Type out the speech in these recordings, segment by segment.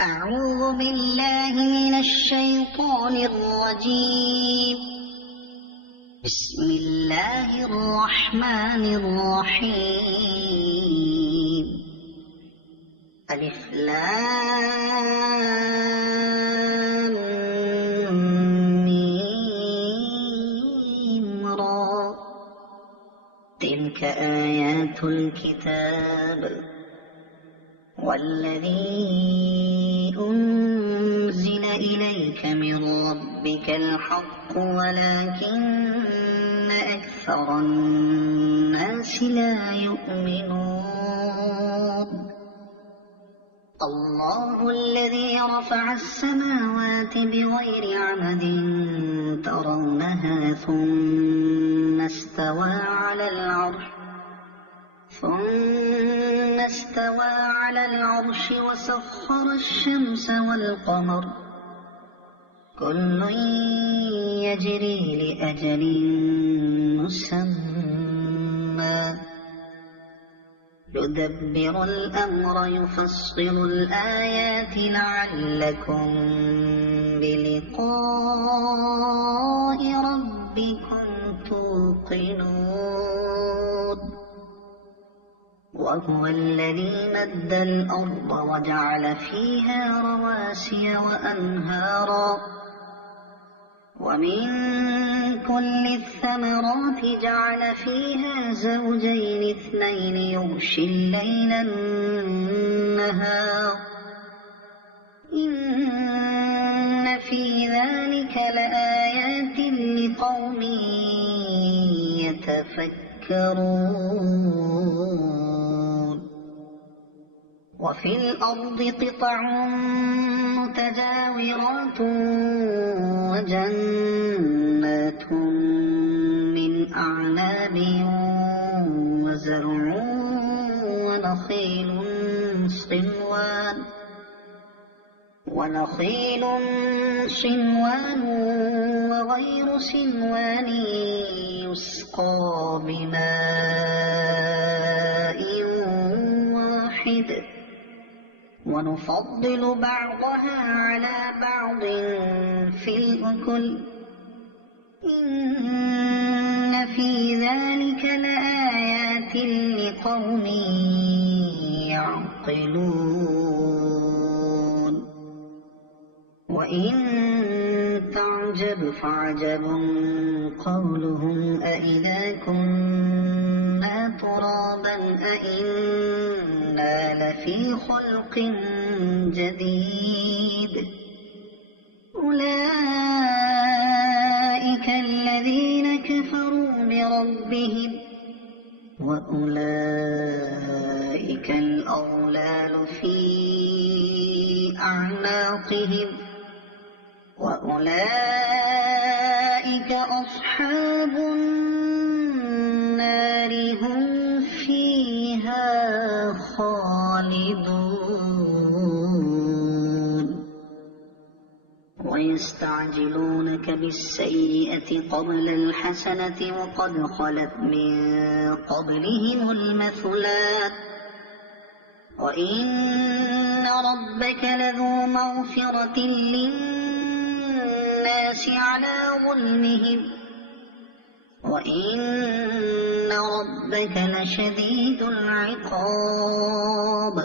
أعوذ بالله من الشيطان الرجيم. بسم الله الرحمن الرحيم. ألف لام ميم را. تلك آيات الكتاب والذي أنزل إليك من ربك الحق ولكن أكثر الناس لا يؤمنون. الله الذي رفع السماوات بغير عمد ترونها ثم استوى على العرش وسخر الشمس والقمر كل يجري لأجل مسمى يدبر الأمر يفصل الآيات لعلكم بلقاء ربكم توقنون. وهو الذي مد الأرض وجعل فيها رواسي وأنهارا ومن كل الثمرات جعل فيها زوجين اثنين يغشي الليل النهار إن في ذلك لآيات لقوم يتفكرون. وفي الأرض قطع متجاورات وجنات من أعناب وزرع ونخيل صنوان وغير صنوان يسقى بماء واحد ونفضل بعضها على بعض في الأكل إن في ذلك لآيات لقوم يعقلون. وإن تعجب فعجب قولهم أإذا كنا ترابا أإنا لفي خلق جديد أولئك الذين كفروا بربهم وأولئك الأغلال في أعناقهم وأولئك أصحاب النار هم فيها خالدون. ويستعجلونك بالسيئة قبل الحسنة وقد خلت من قبلهم المثلات وإن ربك لذو مغفرة للناس على ظلمهم وإن ربك لشديد العقاب.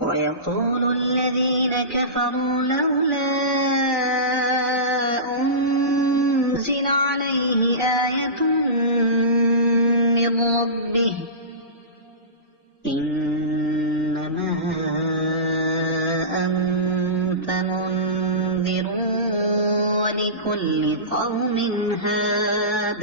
ويقول الذين كفروا لولا أنزل عليه آية من ربه إنما أنت منذر ولكل قوم هاد.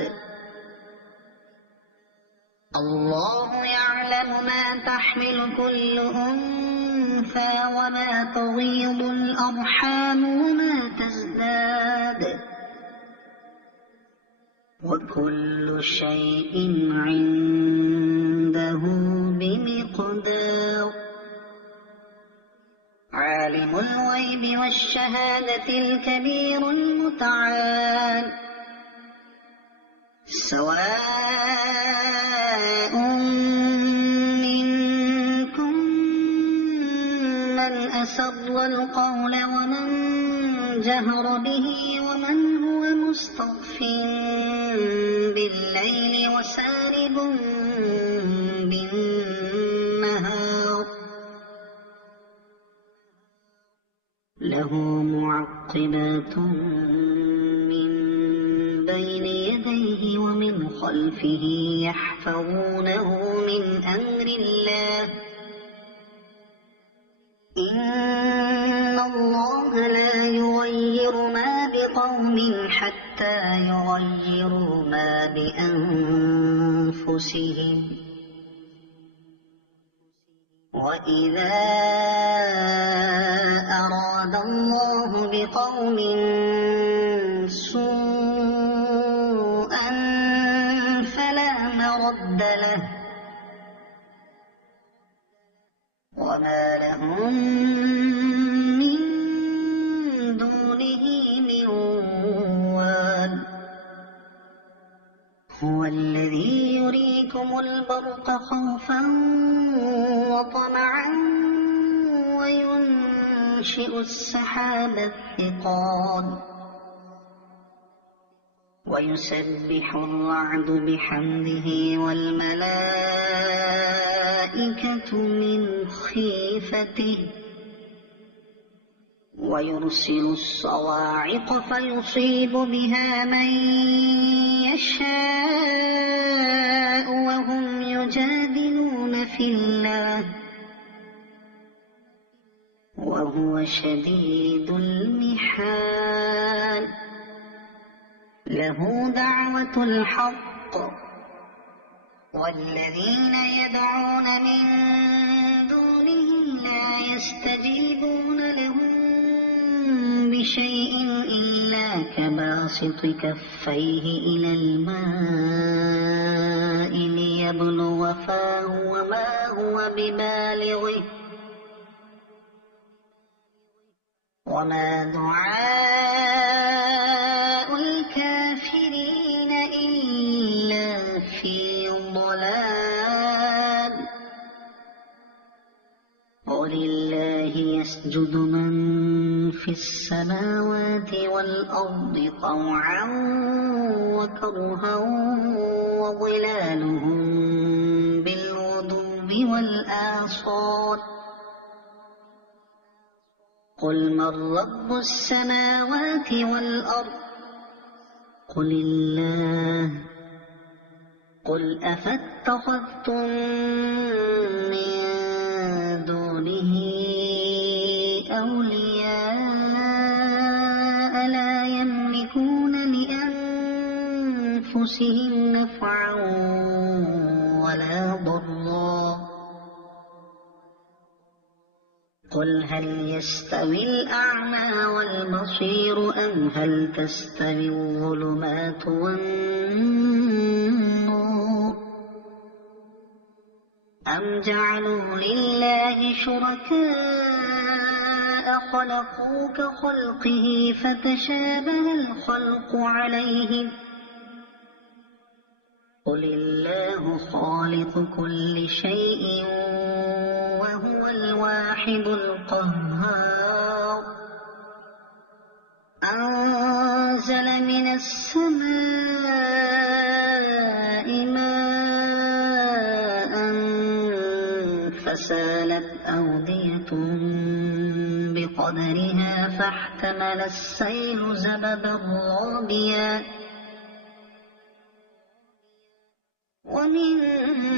الله يعلم ما تحمل كل أنثى وما تغيض الأرحام وما تزداد وكل شيء عنده بمقدار. عالم الغيب والشهادة الكبير المتعال سواء منكم من أسر القول ومن جهر به ومن هو مستخف بالليل وسارب بالنهار له معقبات من بين يديه ومن خلفه يحفظونه من أمر الله إن الله لا يغير ما بقوم حتى يغيروا ما بأنفسهم وإذا أراد الله بقوم سوءا فلا مرد له وما لهم من دونه من وال هو الذي يريكم البرق خوفا وطمعا وينشئ السحاب الثقال ويسبح الرعد بحمده والملائكة من خيفته ويرسل الصواعق فيصيب بها من يشاء وهم يجادلون في الله وهو شديد المحال له دعوة الحق والذين يدعون من دونه لا يستجيبون لهم بشيء إلا كباسط كفيه إلى الماء ليبلغ فاه وما هو ببالغه وما دعاء الكافرين إلا في ضلال ولله يسجد من في السماوات والأرض طوعا وكرها وظلالهم بالغدو والآصال قل من رب السماوات والأرض قل الله قل أفاتخذتم من دونه أولياء لا يملكون لأنفسهم نفعا ولا ضرا قل هل يستوي الأعمى والبصير أم هل تستوي الظلمات والنور أم جعلوا لله شركاء خلقوا كخلقه فتشابه الخلق عليهم قل الله خالق كل شيء وهو الواحد القهار أنزل من السماء ماء فسالت أودية بقدرها فاحتمل السيل زبدا رابيا ومما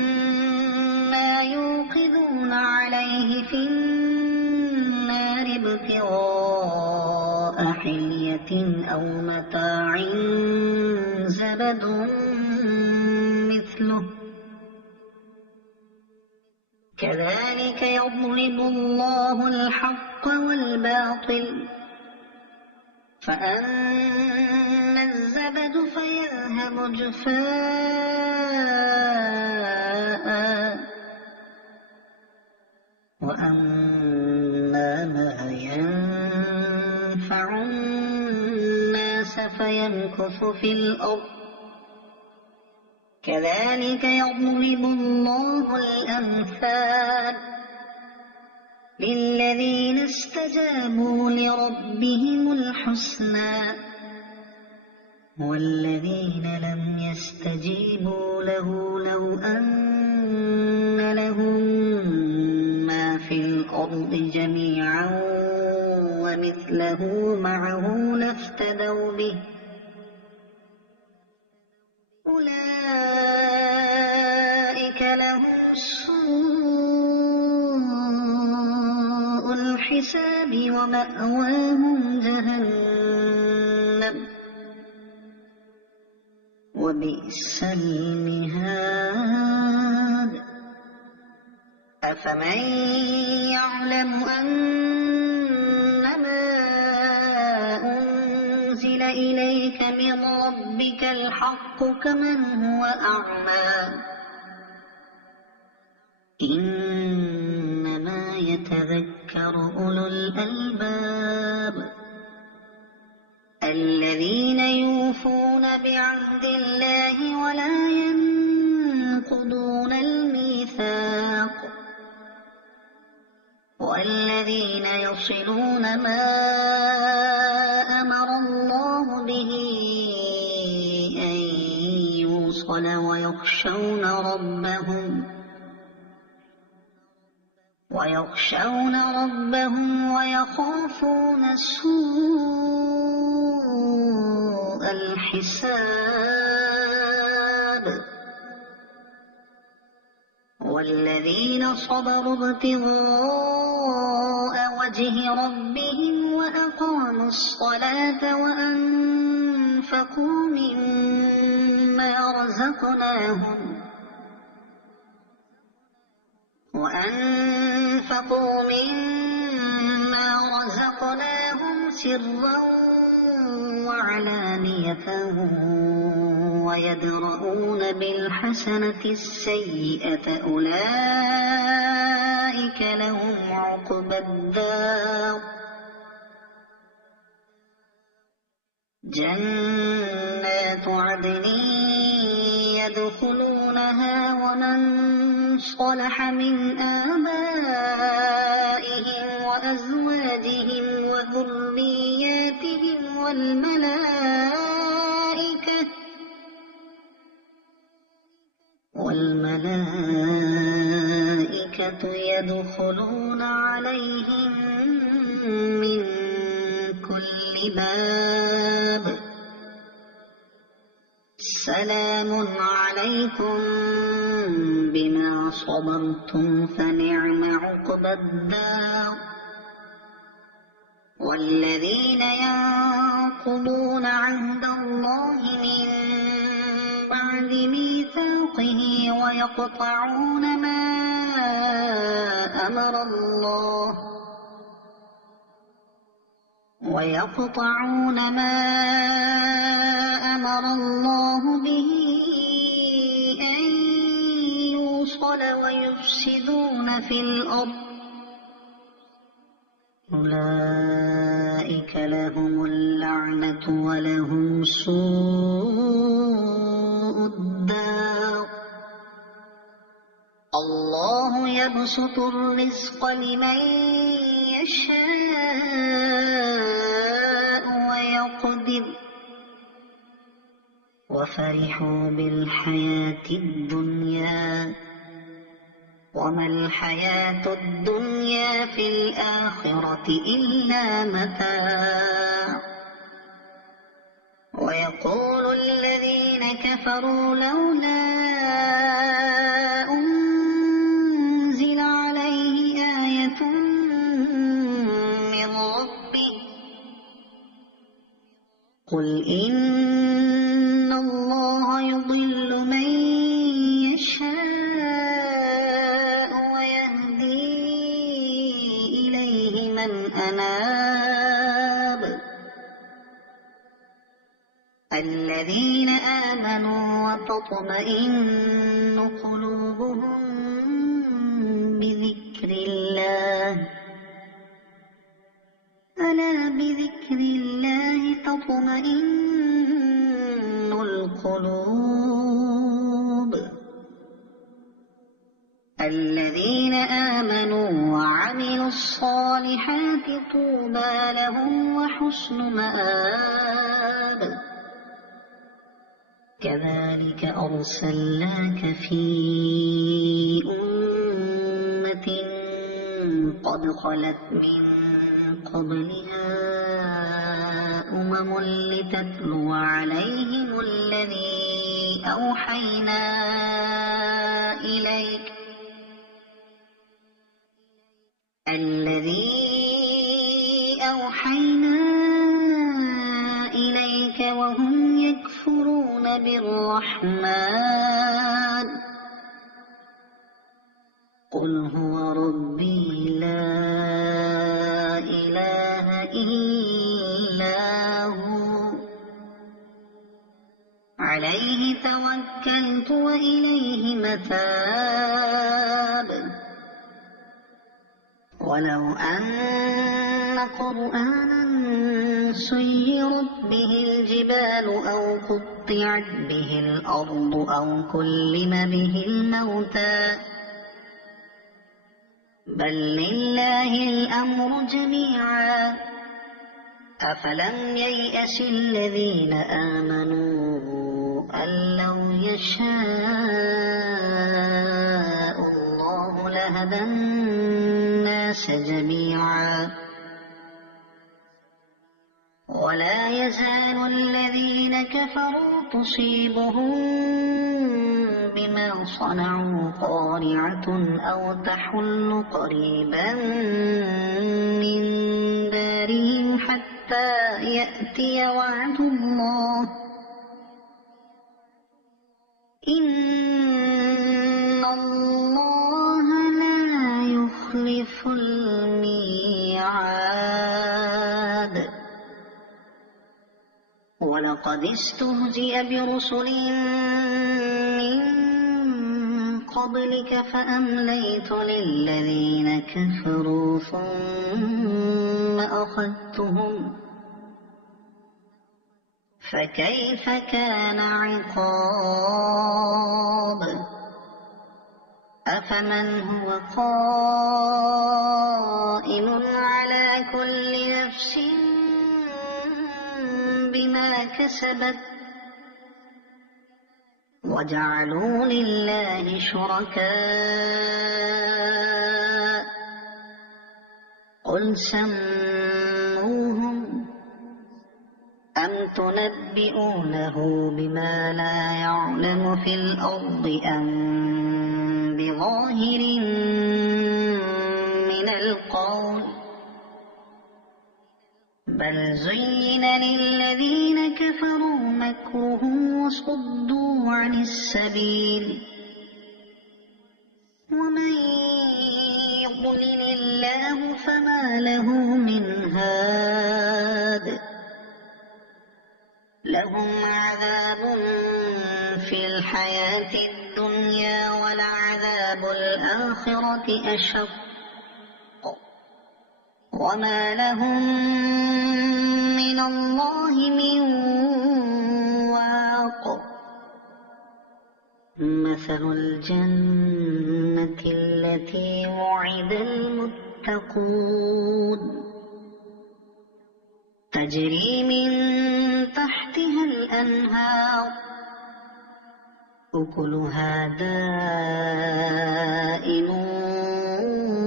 يوقدون عليه في النار ابتغاء حلية أو متاع زبد مثله كذلك يضرب الله الحق والباطل فأما الزبد فيذهب جفاء وأما ما ينفع الناس فيمكث في الأرض كذلك يضرب الله الأمثال للذين استجابوا لربهم الحسنى والذين لم يستجيبوا له لو أن لهم ما في الأرض جميعا ومثله معه لافتدوا به أولئك لهم سوء الحساب ومأواهم جهنم وبئس المهاد أفمن يعلم أنما أنزل إليك من ربك الحق كمن هو أعمى إنما يتذكر أولو الألباب الذين يوفون بعهد الله ولا ينقضون الميثاق والذين يصلون ما أمر الله به أن يوصل ويخشون ربهم ويخافون سوء الحساب والذين صبروا ابتغاء وجه ربهم وأقاموا الصلاة وأنفقوا مما رزقناهم سرا وعلانية ويدرؤون بالحسنة السيئة أولئك لهم عقبى الدار جنات عدن يدخلونها ومن صلح من آبائهم وأزواجهم وذرياتهم والملائكة يدخلون عليهم من كل باب سلام عليكم بما صبرتم فنعم عقبى الدار والذين ينقضون عهد الله من بعد ميثاقه ويقطعون ما أمر الله به أن يوصل ويفسدون في الأرض أولئك لهم اللعنة ولهم سوء الدار الله يبسط الرزق لمن يشاء ويقدر وفرحوا بالحياة الدنيا وما الحياة الدنيا في الآخرة إلا متاع ويقول الذين كفروا لولا أنزل عليه آية من ربه قل إن الله يضل من يشاء ويهدي إليه من أناب الذين آمنوا وتطمئن قلوبهم بذكر الله ألا بذكر الله تطمئن القلوب الذين آمنوا وعملوا الصالحات الصالحات طوبى لهم وحسن مآب كذلك أرسلناك في أمة قد خلت من قبلها لتتلو عليهم الذي أوحينا إليك وهم يكفرون بالرحمن قل هو ربي لا إله إلا هو عليه توكلت وإليه متاب ولو أن قرآنا سيرت به الجبال أو قطعت به الأرض أو كلم به الموتى بل لله الأمر جميعا أفلم ييأس الذين آمنوا أن لو يشاء الله لهدى الناس جميعا ولا يزال الذين كفروا تصيبهم بما صنعوا قارعة أو تحل قريبا من دارهم حتى يأتي وعد الله إن الله لا يخلف الميعاد ولقد استهزئ برسل من قبلك فأمليت للذين كفروا ثم أخذتهم فكيف كان عقاب أفمن هو قائم على كل نفس بما كسبت وجعلوا لله شركاء قل سموهم أم تنبئونه بما لا يعلم في الأرض أم بظاهر من القول بل زين للذين كفروا مكرهم وصدوا عن السبيل ومن يضلل الله فما له من هاد لهم عذاب في الحياة الدنيا ولعذاب الآخرة أشق وما لهم من الله من واق مثل الجنة التي وعد المتقون تجري من تحتها الأنهار أكلها دائم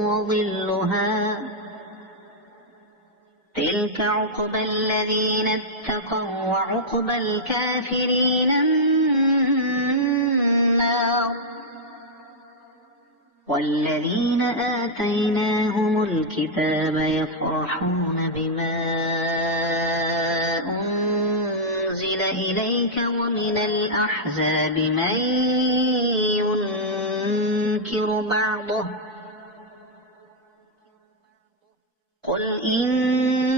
وظلها تلك عقبى الذين اتقوا وعقبى الكافرين النار والذين آتيناهم الكتاب يفرحون بما أنزل إليك ومن الأحزاب من ينكر بعضه قل إنما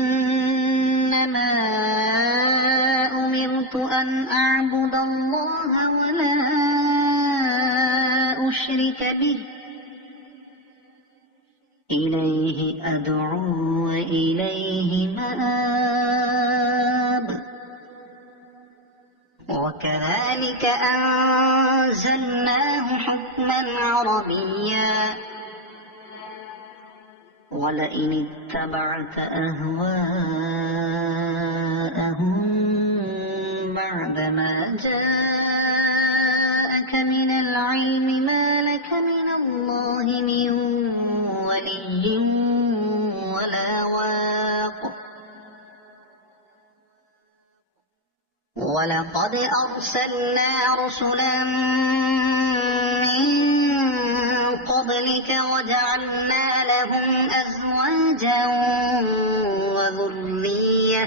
أمرت أن أعبد الله ولا أشرك به إليه أدعو وإليه مآب وكذلك أنزلناه حكما عربيا ولئن اتبعت أهواءهم بعدما جاءك من العلم ما لك من الله من ولي ولا واق ولقد أرسلنا رسلا من قبلك وجعلنا لهم أزواجا وذرية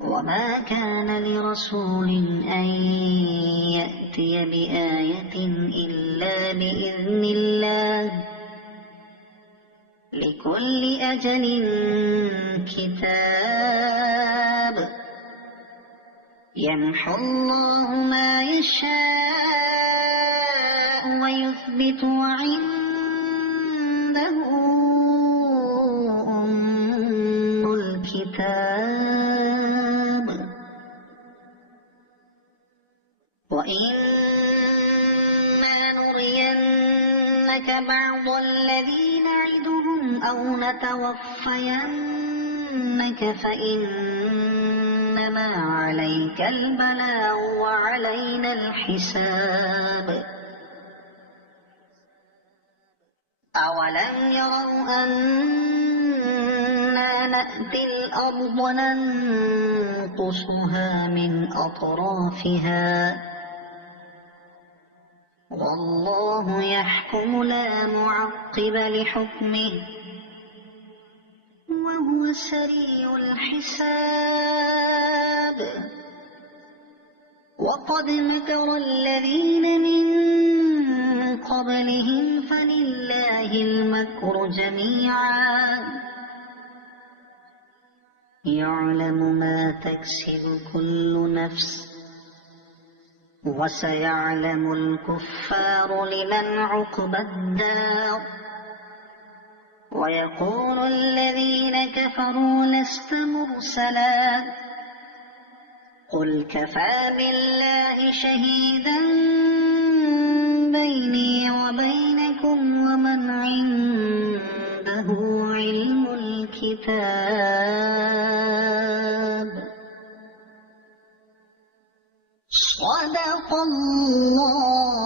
وما كان لرسول أن يأتي بآية إلا بإذن الله لكل أجل كتاب يمحو الله ما يشاء ويثبت وعنده أم الكتاب وإما نرينك بعض الذي نعدهم أو نتوفينك فإنما عليك البلاغ وعلينا الحساب أولم يروا أنا نأتي الأرض ننقصها من أطرافها والله يحكم لا معقب لحكمه وهو سريع الحساب وقد مكر الذين من قبلهم فلله المكر جميعا يعلم ما تكسب كل نفس وسيعلم الكفار لمن عقبى الدار ويقول الذين كفروا لست مرسلا قل كفى بالله شهيدا بيني وبينكم ومن عنده علم الكتاب صدق الله